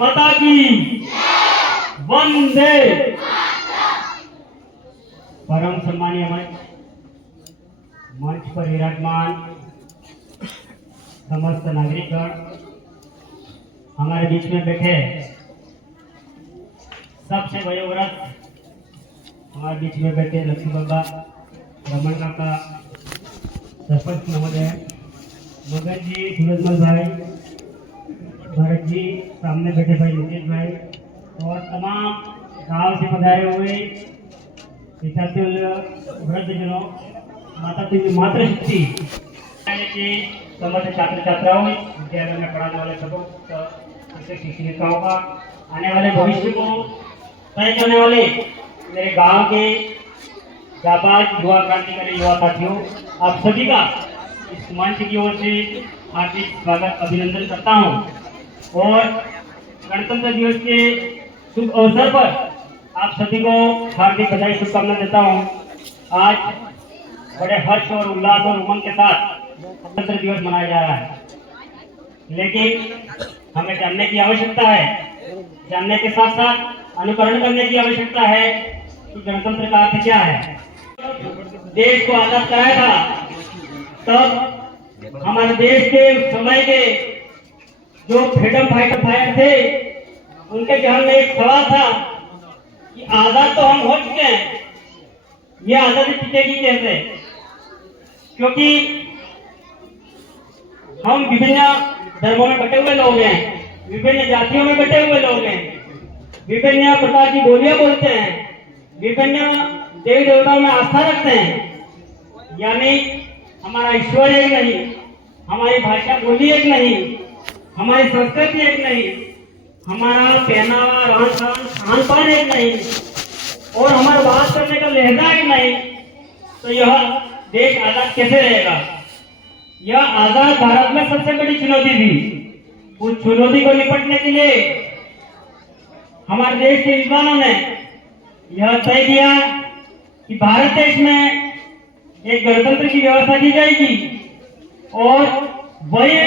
माता की वंदे। परम सम्मानीय मंच पर विराजमान समस्त नागरिकगण, हमारे बीच में बैठे सबसे वयोवृद्ध हमारे बीच में बैठे लक्ष्मी बाबा, रमन काका, सरपंच महोदय, मगन जी, सूरजमल भाई, भरत जी, सामने बैठे भाई नितीश भाई और तमाम गांव से पधारे हुए वृद्धजनों, मातृशक्ति के समस्त छात्र छात्राओं, विद्यालय में पढ़ाने वाले शिक्षक शिक्षिकाओं का, आने वाले भविष्य को तय करने वाले मेरे गांव के जाबाज युवा क्रांतिकारी युवा साथियों, आप सभी का इस मंच की ओर से हार्दिक स्वागत अभिनंदन करता हूं। और गणतंत्र दिवस के शुभ अवसर पर आप सभी को हार्दिक बधाई शुभकामना देता हूं। आज बड़े हर्ष और उल्लास और उमंग के साथ गणतंत्र दिवस मनाया जा रहा है, लेकिन हमें जानने की आवश्यकता है, जानने के साथ साथ अनुकरण करने की आवश्यकता है कि गणतंत्र का अर्थ क्या है। देश को आजाद कराया था, तब हमारे देश के समय के जो फ्रीडम फाइटर थे, उनके जहन में एक सवाल था कि आजाद तो हम हो चुके हैं, ये आजादी टिकेगी कैसे? क्योंकि हम विभिन्न धर्मों में बटे हुए लोग हैं, विभिन्न जातियों में बटे हुए लोग हैं, विभिन्न प्रकार की बोलियां बोलते हैं, विभिन्न देवी देवताओं में आस्था रखते हैं, यानी हमारा ईश्वर एक नहीं, हमारी भाषा बोली एक नहीं, हमारी संस्कृति एक नहीं, हमारा पहनावा, रहन-सहन, खान-पान एक नहीं और हमारा बात करने का लहजा एक नहीं, तो यह देश आजाद कैसे रहेगा? यह आजाद भारत में सबसे बड़ी चुनौती थी। उस चुनौती को निपटने के लिए हमारे देश के विद्वानों ने यह तय किया कि भारत देश में एक गणतंत्र की व्यवस्था की जाएगी और वही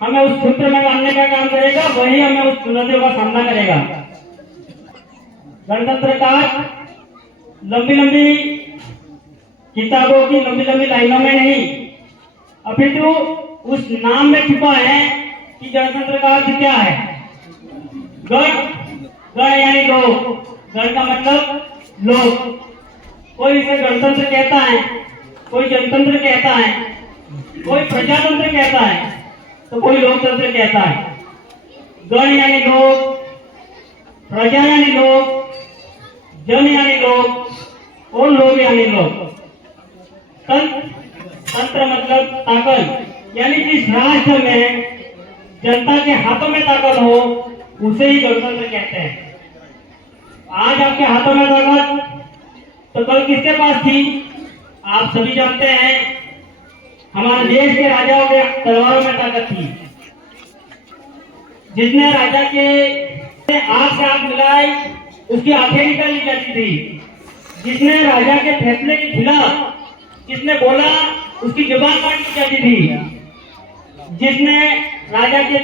हमें उस सूत्र में बांधने का काम करेगा, वही हमें उस चुनौतियों का सामना करेगा। गणतंत्र का लंबी लंबी किताबों की लंबी लंबी लाइनों में नहीं, अपितु उस नाम में छुपा है कि गणतंत्र का अर्थ क्या है। गण यानी लोग, गण का मतलब लोग। कोई इसे गणतंत्र कहता है, कोई जनतंत्र कहता है, कोई प्रजातंत्र कहता है, तो कोई लोकतंत्र कहता है। गण यानी लोग, प्रजा यानी लोग, जन यानी लोग और लोग यानी लोग। तंत्र मतलब ताकत, यानी जिस राष्ट्र में जनता के हाथों में ताकत हो उसे ही गणतंत्र कहते हैं। आज आपके हाथों में ताकत तो कल किसके पास थी? आप सभी जानते हैं, हमारे देश के राजाओं के तलवारों में ताकत थी। जिसने राजा के आंख से आंख मिलाई उसकी आंखें निकाली जाती थी। जिसने राजा के फैसले के खिलाफ जिसने बोला उसकी जुबान काट दी जाती थी। जिसने राजा के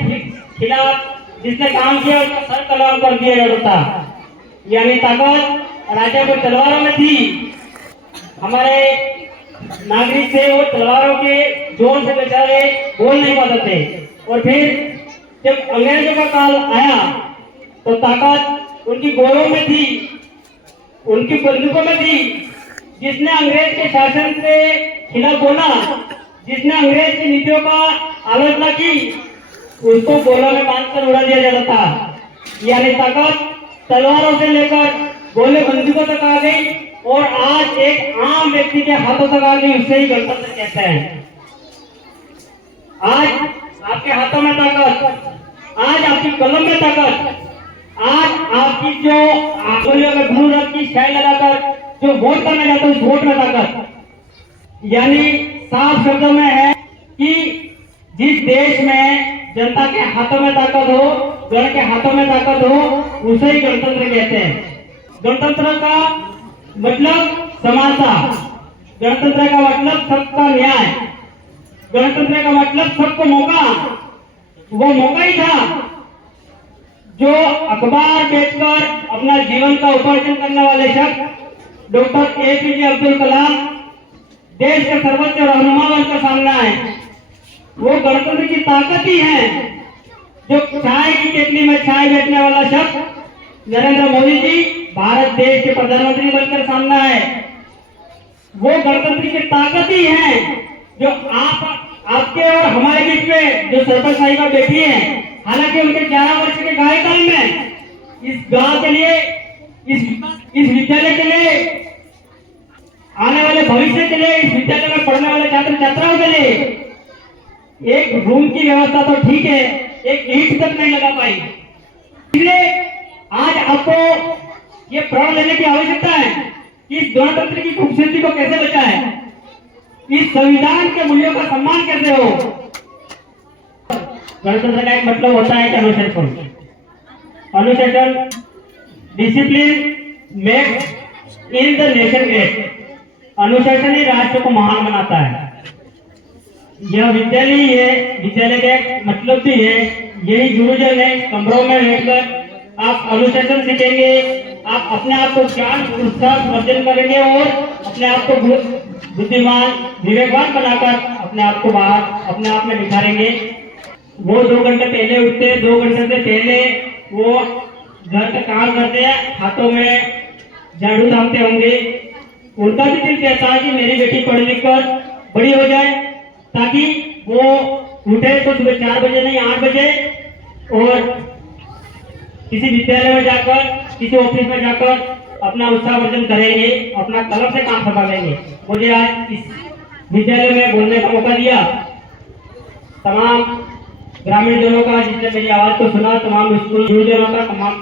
खिलाफ जिसने काम किया उसका सर तलवार कर दिया जाता था। यानी ताकत राजा को तलवारों में थी। हमारे नागरिक थे, वो तलवारों के जोर से बेचारे बोल नहीं पाते थे। और फिर जब अंग्रेजों का काल आया तो ताकत उनकी गोलों में थी, उनकी बंदूकों में थी। जिसने अंग्रेज के शासन से खिलाफ बोला, जिसने अंग्रेज की नीतियों का आलोचना की, उसको गोलों में बांधकर उड़ा दिया जाता था। यानी ताकत तलवारों से लेकर गोले बंदूकों तक आ गई और आज एक आम व्यक्ति के हाथों तक आ गई, उसे ही गणतंत्र कहते हैं। आज आपके हाथों में ताकत, आज आपकी कलम में ताकत, आज आपकी जो आंखों में ब्लू रंग की स्टाइल लगाकर जो वोट करने जाता है उस वोट में ताकत। यानी साफ शब्दों में है कि जिस देश में जनता के हाथों में ताकत हो, गण के हाथों में ताकत हो, उसे ही गणतंत्र कहते हैं। गणतंत्र का मतलब समानता, गणतंत्र का मतलब सबका न्याय, गणतंत्र का मतलब सबको मौका। वो मौका ही था जो अखबार बेचकर अपना जीवन का उपार्जन करने वाले शख्स डॉक्टर APJ अब्दुल कलाम देश के सर्वोच्च रहनुमा बनकर सामने आए। वो गणतंत्र की ताकत ही है। जो चाय की केतली में चाय बेचने वाला शख्स नरेंद्र मोदी जी भारत देश के प्रधानमंत्री बनकर सामने आए। वो गणतंत्र की ताकत ही है। जो आपके और हमारे बीच में जो सरपंच साहिबा बैठी है, हालांकि उनके 11 वर्ष के कार्यकाल में इस गांव के लिए, इस विद्यालय के लिए, आने वाले भविष्य के लिए, इस विद्यालय में पढ़ने वाले छात्र छात्राओं के लिए एक रूम की व्यवस्था तो ठीक है, एक ईंट तक नहीं लगा पाई। इसलिए आज आपको ये प्रण लेने की आवश्यकता है कि इस गणतंत्र की खूबसूरती को कैसे बचाएं, इस संविधान के मूल्यों का सम्मान कैसे हो। गणतंत्र का एक मतलब होता है कि अनुशासन discipline makes in the nation great. अनुशासन ही राष्ट्र को महान बनाता है। यह विद्यालय ही है, विद्यालय का एक मतलब भी है, यही गुरुजन है। कमरों में बैठकर आप अनुशासन सीखेंगे, आप अपने आप को ज्ञान उत्साह अर्जन करेंगे और अपने आप को बुद्धिमान विवेकवान बनाकर अपने आप को बाहर अपने आप में निखारेंगे। वो 2 घंटे पहले उठते, 2 घंटे से पहले वो घर का काम करते हैं, हाथों में झाड़ू थामते होंगे। उनका भी दिल कहता है कि मेरी बेटी पढ़ लिख कर बड़ी हो जाए, ताकि वो उठे तो सुबह 4 बजे नहीं 8 बजे और किसी विद्यालय में जाकर, किसी ऑफिस में जाकर अपना उत्साह वर्धन करेंगे, अपना कलम से काम संभालेंगे। मुझे आज इस विद्यालय में बोलने का मौका दिया, तमाम ग्रामीण जनों का जिसने मेरी आवाज को सुना, तमाम स्कूल जनों का, तमाम